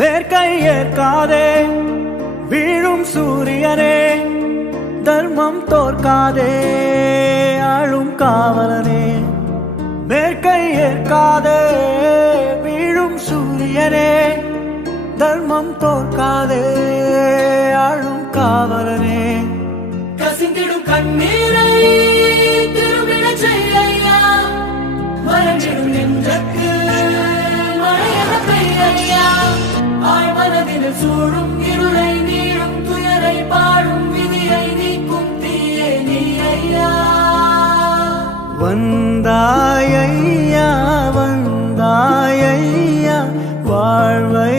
மேற்கை ஏற்காதே வீழும் சூரியனே, தர்மம் தோற்காதே ஆளும் காவலனே. மேற்கை ஏற்காதே வீழும் சூரியனே, தர்மம் தோற்காதே ஆளும் காவலனே. கசிந்திடும் கண்ணீரை திரும்பிடச் செய்யா, மறைஞ்சிடும் நெஞ்சக்கு மழையென பெய்யா. ஆழ்மனதில் சூழும் இருளை நீளும் துயரை பாடும் விதியை நீக்கும் தீயே நீ ஐயா. வந்தாயையா வந்தாயையா வாழ்வை